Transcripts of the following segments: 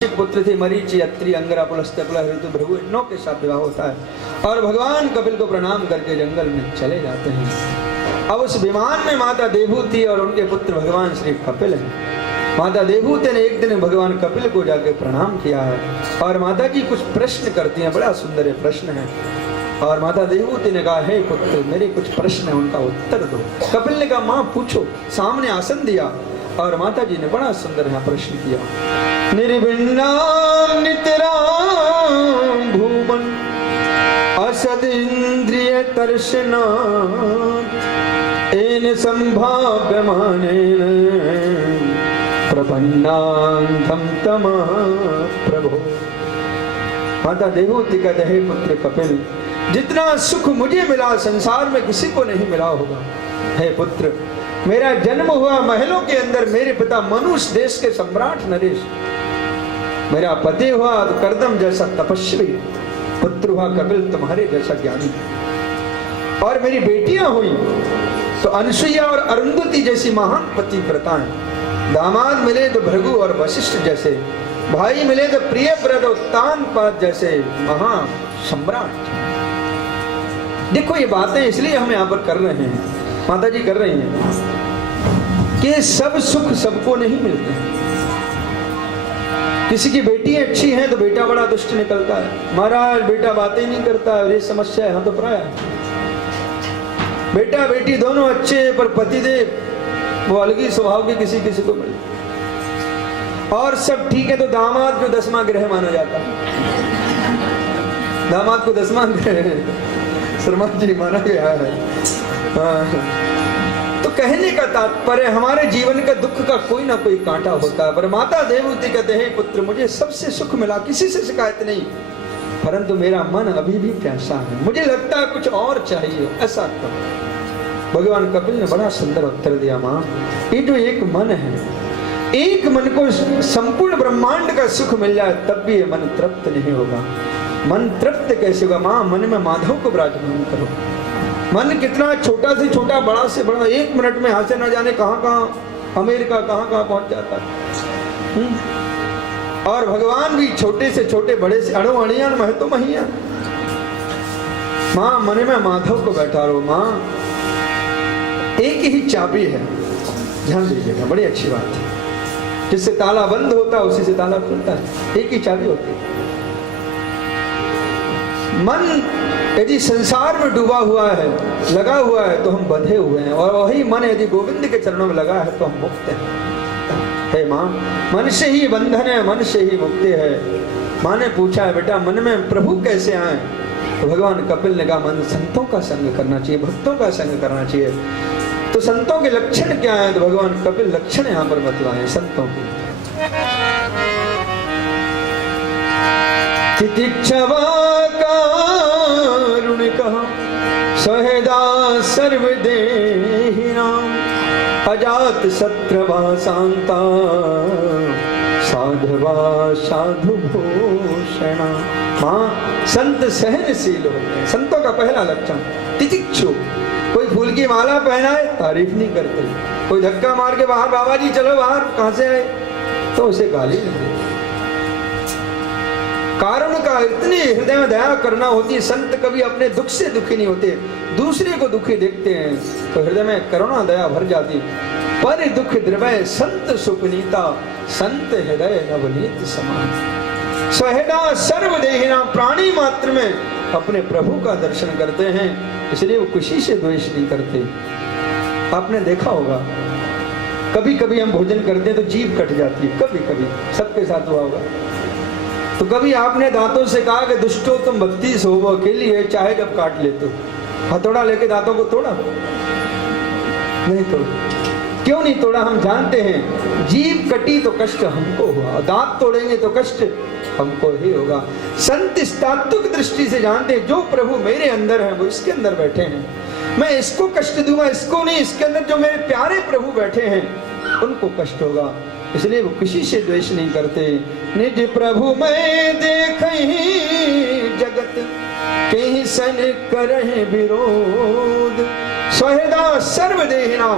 पुत्र थे मरीचि, अत्रि, अंगरा, पुलस्त्य, ऋतु, भृगु, इनों के साथ विवाह होता है और भगवान कपिल को प्रणाम करके जंगल में चले जाते हैं। अब उस विमान में माता देवहूति और उनके पुत्र भगवान श्री कपिल हैं। माता देवहूति ने एक दिन भगवान कपिल को जाके प्रणाम किया है और माता जी कुछ प्रश्न करती हैं, बड़ा सुंदर प्रश्न है। और माता देवहूति ने कहा, हे पुत्र, मेरे कुछ प्रश्न है, उनका उत्तर दो। कपिल ने कहा, माँ पूछो। सामने आसन दिया और माता जी ने बड़ा सुंदर यहाँ प्रश्न किया। निर्विण्णां नितरां भूमन् असद इंद्रिय दर्शनात् एन संभाव्यमानेन प्रपन्नान्धं तमः प्रभो। माता देवहूति कहते, हे पुत्र कपिल, जितना सुख मुझे मिला संसार में किसी को नहीं मिला होगा। हे पुत्र, मेरा जन्म हुआ महलों के अंदर, मेरे पिता मनुष्य देश के सम्राट नरेश, मेरा पति हुआ तो कर्दम जैसा तपस्वी, पुत्र हुआ कपिल तुम्हारे जैसा ज्ञानी, और मेरी बेटियां हुई तो अनसुईया और अरुंधति जैसी महान पतिव्रताएं, दामाद मिले तो भृगु और वशिष्ठ जैसे, भाई मिले तो प्रियव्रत और उत्तानपाद जैसे महान सम्राट। देखो ये बातें इसलिए हम यहाँ पर कर रहे हैं, माता जी कर रही हैं कि सब सुख सबको नहीं मिलते हैं। किसी की बेटी अच्छी है तो बेटा बड़ा दुष्ट निकलता है, महाराज बेटा बातें नहीं करता है, ये समस्या है। हाँ तो प्राय बेटा बेटी दोनों अच्छे हैं पर पतिदेव वो अलग ही स्वभाव के किसी किसी को मिले, और सब ठीक है तो दामाद को 10वां ग्रह माना जाता है। दामाद को 10वां ग्रह शर्मा जी माना गया है। तो कहने का तात्पर्य हमारे जीवन का दुख का कोई ना कोई कांटा होता है। पर माता देवहूति कहते हैं, पुत्र मुझे सबसे सुख मिला, किसी से शिकायत नहीं, परंतु मेरा मन अभी भी प्यासा है, मुझे लगता है कुछ और चाहिए, ऐसा करो। भगवान कपिल ने बड़ा सुंदर उत्तर दिया, माँ ये जो एक मन है, एक मन को संपूर्ण ब्रह्मांड का सुख मिल जाए तब भी ये मन तृप्त नहीं होगा। मन तृप्त कैसे होगा माँ? मन में माधव को विराजमान करो। मन कितना छोटा से छोटा, बड़ा से बड़ा, 1 मिनट में यहाँ से न जाने कहाँ कहाँ, अमेरिका कहाँ कहाँ पहुंच जाता है। और भगवान भी छोटे से छोटे, बड़े से अणु अणियान महतो महिया। माँ मन में माधव को बैठा रहो। माँ एक ही चाबी है, ध्यान दीजिएगा, बड़ी अच्छी बात है। जिससे ताला बंद होता है उसी से ताला खुलता है, एक ही चाबी होती है। मन यदि संसार में डूबा हुआ है, लगा हुआ है, तो हम बंधे हुए हैं, और वही मन यदि गोविंद के चरणों में लगा है तो हम मुक्त हैं। हे माँ, मन से ही बंधन है, मन से ही मुक्ति है। माँ ने पूछा है, बेटा मन में प्रभु कैसे आए? तो भगवान कपिल ने कहा, मन संतों का संग करना चाहिए, भक्तों का संग करना चाहिए। तो संतों के लक्षण क्या है? तो भगवान कपिल लक्षण यहाँ पर बतलाए संतों के। तितिक्षवा कारुणिकः सहृदा सर्वदेहिनां अजात शत्रवा शांता साधवा साधु भूषणा। हाँ, संत सहनशील होते हैं। संतों का पहला लक्षण तितिक्षु। कोई फूल की माला पहनाए तारीफ नहीं करते, कोई धक्का मार के बाहर, बाबा जी चलो बाहर, कहां से आए, तो उसे गाली नहीं देते। कारण का इतने हृदय में दया करना होती है। संत कभी अपने दुख से दुखी नहीं होते, दूसरे को दुखी देखते हैं तो हृदय में करुणा दया भर जाती। पर दुख द्रवय संत सुपनीता, संत हृदय नवनीत समान। सहृदा सर्वदेहिना, प्राणी मात्र में अपने प्रभु का दर्शन करते हैं, इसलिए वो किसी से द्वेष नहीं करते। आपने देखा होगा कभी कभी हम भोजन करते हैं तो जीभ कट जाती है, कभी कभी सबके साथ हुआ होगा। तो कभी आपने दांतों से कहा कि दुष्टो तुम 32 हो, वो अकेली है, चाहे जब काट ले तो। हथौड़ा लेके दांतों को तोड़ा नहीं? तोड़ा। क्यों नहीं तोड़ा? हम जानते हैं जीभ कटी तो कष्ट हमको हुआ, दांत तोड़ेंगे तो कष्ट हमको ही होगा। संत इस तात्विक दृष्टि से जानते हैं, जो प्रभु मेरे अंदर है वो इसके अंदर बैठे हैं, मैं इसको कष्ट दूंगा, इसको नहीं, इसके अंदर जो मेरे प्यारे प्रभु बैठे हैं उनको कष्ट होगा, इसलिए वो किसी से द्वेष नहीं करते। निज प्रभु मैं देखहि जगत कहीं सन करहि विरोध, सहृदा सर्वदेहिना,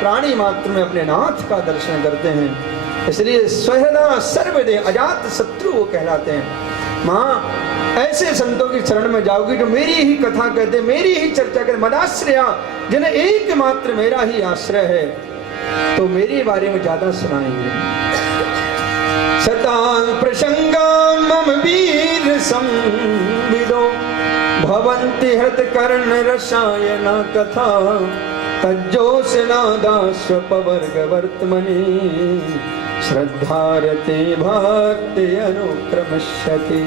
प्राणी मात्र में अपने नाथ का दर्शन करते हैं। इसलिए स्वहृदा सर्वदे अजात शत्रु वो कहलाते हैं। माँ ऐसे संतों की शरण में जाओगी जो मेरी ही कथा कहते, मेरी ही चर्चा करते, मदाश्रया जिन्हें एकमात्र मेरा ही आश्रय है, तो मेरे बारे में ज्यादा सुनाएंगे। सतां प्रसंगा मम वीर संविदो भवन्ति हृत कर्ण रसायन कथा तज्जोषनादाश्वपवर्ग वर्तमनि श्रद्धारते भक्ति अनुक्रमश्यति।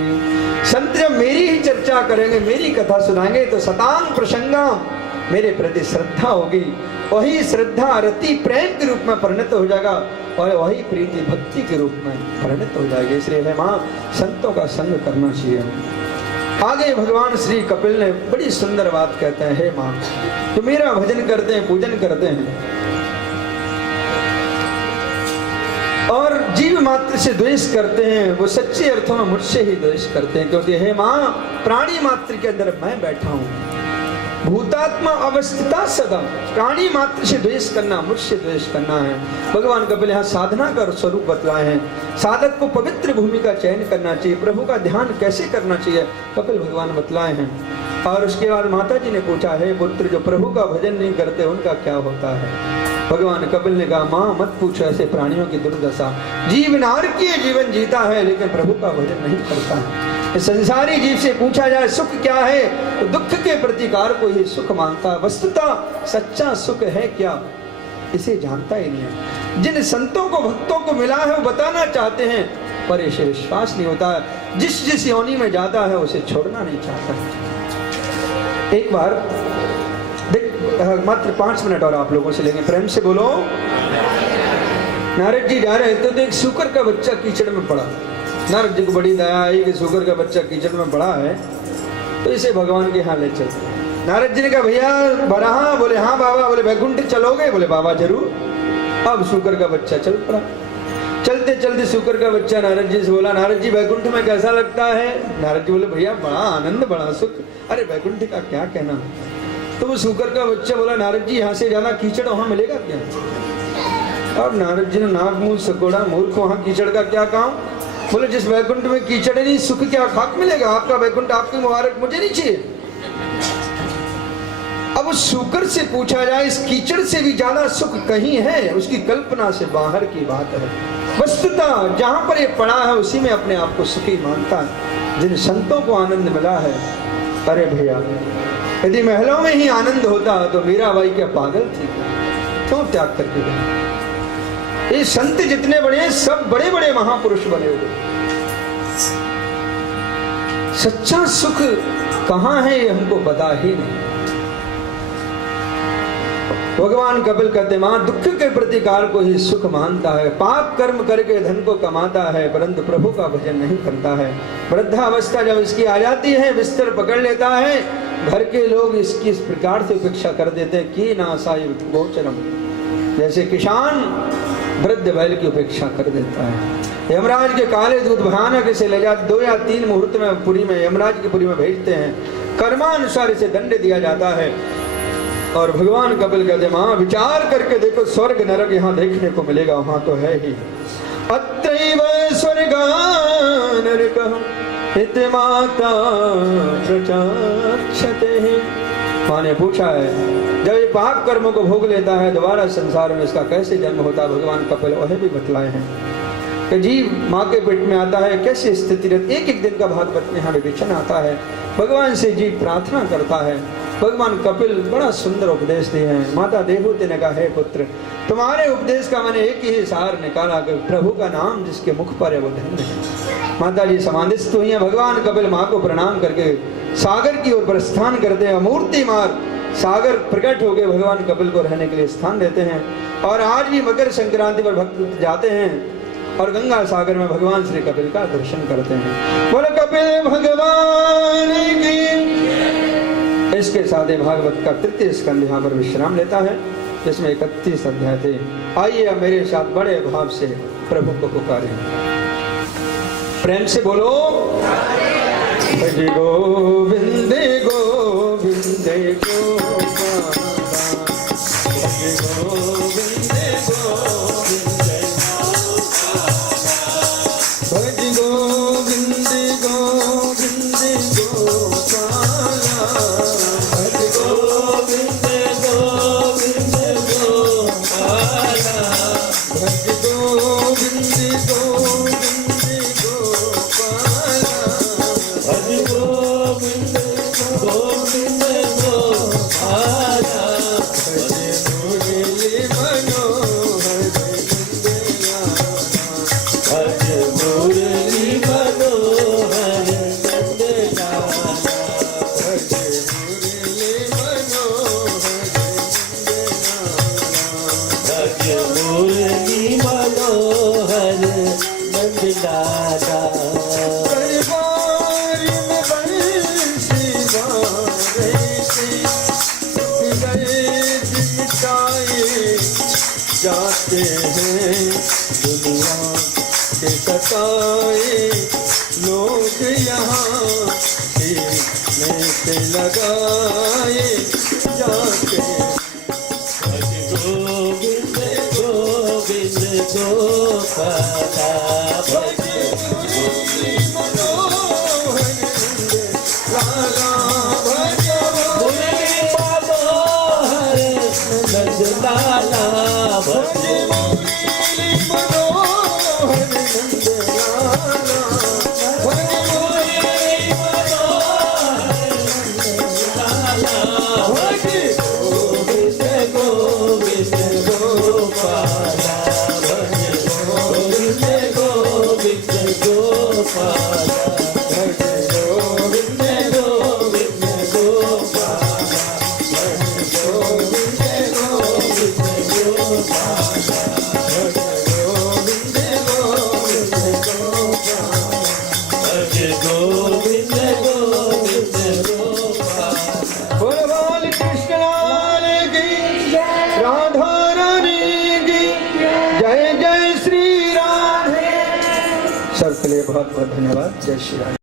संत जब मेरी ही चर्चा करेंगे, मेरी कथा सुनाएंगे, तो सतांग प्रसंगाम मेरे प्रति श्रद्धा होगी, वही श्रद्धा रति प्रेम के रूप में परिणत हो जाएगा और वही प्रीति भक्ति के रूप में परिणत हो जाएगी। इसलिए है माँ संतों का संग करना चाहिए। आगे भगवान श्री कपिल ने बड़ी सुंदर बात कहते हैं, हे माँ जो मेरा भजन करते हैं, पूजन करते हैं और जीव मात्र से द्वेष करते हैं, वो सच्चे अर्थों में मुझसे ही द्वेष करते हैं, क्योंकि हे माँ प्राणी मात्र के अंदर मैं बैठा हूँ, भूतात्मा अवस्थिता सदा। प्राणी मात्र से द्वेष करना, मुझसे द्वेष करना है। भगवान कपिल यहाँ साधना का स्वरूप बतलाए हैं। साधक को पवित्र भूमि का चयन करना चाहिए, प्रभु का ध्यान कैसे करना चाहिए कपिल भगवान बतलाए हैं। और उसके बाद माता जी ने पूछा, है पुत्र जो प्रभु का भजन नहीं करते उनका क्या होता है। भगवान कपिल ने कहा, माँ मत पूछो ऐसे प्राणियों की दुर्दशा। जीव नारकीय जीवन जीता है लेकिन प्रभु का भजन नहीं करता है। संसारी जीव से पूछा जाए सुख क्या है, तो दुख के प्रतिकार को ही सुख मानता है। वस्तुतः सच्चा सुख है क्या, इसे जानता ही नहीं है। जिन संतों को भक्तों को मिला है वो बताना चाहते हैं, पर इसे विश्वास नहीं होता है। जिस जिस योनि में जाता है उसे छोड़ना नहीं चाहता। एक बार देख, मात्र 5 मिनट और आप लोगों से लेंगे, प्रेम से बोलो। नारद जी जा रहे थे तो एक सूकर का बच्चा कीचड़ में पड़ा। नारद जी को बड़ी दया आई कि सूकर का बच्चा कीचड़ में पड़ा है, तो इसे भगवान के यहाँ ले चलते। नारद जी ने कहा, भैया बराहा? बोले हाँ बाबा। बोले वैकुंठ चलोगे? बोले बाबा जरूर। अब सूकर का बच्चा चल पड़ा। चलते चलते सूकर का बच्चा नारद जी से बोला, नारद जी वैकुंठ में कैसा लगता है? नारद जी बोले, भैया बड़ा आनंद, बड़ा सुख। अरे वैकुंठ का क्या कहना। तो वो सूकर का बच्चा बोला, नारद जी यहाँ से ज्यादा कीचड़ वहां मिलेगा क्या? अब नारद जी ने नाक मुंह सकोड़ा, मूर्ख वहां कीचड़ का क्या काम। बोले जिस वैकुंठ में कीचड़ नहीं, सुख क्या खाक मिलेगा? आपका वैकुंठ आपकी मुबारक, मुझे नहीं चाहिए। अब उस सूकर से पूछा जाए, इस कीचड़ से भी ज्यादा सुख कहीं है? उसकी कल्पना से बाहर की बात है। वस्तुतः जहां पर ये पड़ा है उसी में अपने आप को सुखी मानता है। जिन संतों को आनंद मिला है, अरे भैया यदि महलों में ही आनंद होता तो मीराबाई क्या पागल थी? क्यों त्याग करके गए? ये संत जितने बड़े सब बड़े बड़े महापुरुष बने हुए। सच्चा सुख कहां है ये हमको पता ही नहीं। भगवान कपिल कहते, मां दुख के प्रतिकार को ही सुख मानता है। पाप कर्म करके धन को कमाता है परंतु प्रभु का भजन नहीं करता है। वृद्धावस्था जब इसकी आ जाती है, बिस्तर पकड़ लेता है, घर के लोग इसकी इस प्रकार से उपेक्षा कर देते हैं कि नासाय गोचरम, जैसे किसान वृद्ध बैल की उपेक्षा कर देता है। यमराज के काले दूत भयानक इसे ले जाते, 2 या 3 मुहूर्त में पुरी में यमराज की पुरी में भेजते हैं। कर्मानुसार इसे दंड दिया जाता है। और भगवान कपिल कहते, मां विचार करके देखो, स्वर्ग नरक यहाँ देखने को मिलेगा, वहां तो है ही। अत्रैव स्वर्गा नरकः इति माता प्रचक्षते। मां ने पूछा है, जब ये पाप कर्मों को भोग लेता है दोबारा संसार में इसका कैसे जन्म होता है? भगवान कपिल वह भी बतलाए हैं कि जीव माँ के पेट में आता है, कैसे स्थिति रहती, एक एक दिन का भागवत में यहाँ विवेचन आता है। भगवान से जीव प्रार्थना करता है। भगवान कपिल बड़ा सुंदर उपदेश दिए हैं। माता देवहूति ने कहा, हे पुत्र तुम्हारे उपदेश का मैंने एक ही सार निकाला कि प्रभु का नाम जिसके मुख पर है वो धन्य है। माता जी समाधिस्थ हुई है। भगवान कपिल माँ को प्रणाम करके सागर की ओर प्रस्थान करते हैं। मूर्ति मार सागर प्रकट हो गए, भगवान कपिल को रहने के लिए स्थान देते हैं। और आज भी मकर संक्रांति पर भक्त जाते हैं और गंगा सागर में भगवान श्री कपिल का दर्शन करते हैं। बोलो कपिल भगवान की। इसके साथ भागवत का 3य स्कंध यहाँ पर विश्राम लेता है, जिसमें 31 अध्याय थे। आइए अब मेरे साथ बड़े भाव से प्रभु को पुकारें। प्रेम से बोलो, भज गोविंद गोविंद गोपाला, भज गोविंद गोविंद गोपाला। लाला भजे मुरली मनोहर भज मुरली मनोहर नंद लाला भजे मुरली मनोहर भज मुरली मनोहर नंद लाला दरबार में बंसी बाजती गए मिटाए जाते हैं दुनिया के सताए लोग यहाँ सीने से लगाए जाते हैं। भज गोविंद गोविंद गोपाला भज मुरली मनोहर नंद लाला भज मुरली मनोहर नंद लाला भज मुरली मनोहर नंद लाला भज मुरली मनोहर नंद लाला भज गोविंद गोविंद गोपाला भज गोविंद गोविंद गोपाला भज गोविंद गोविंद गोपाला भज गोविंद गोविंद गोपाला भज गोविंद गोविंद गोपाला भज गोविंद गोविंद गोपाला बोल बाल कृष्ण लाल की राधा रानी की जय जय श्री राधे। सबके लिए बहुत बहुत धन्यवाद। जय श्री राम।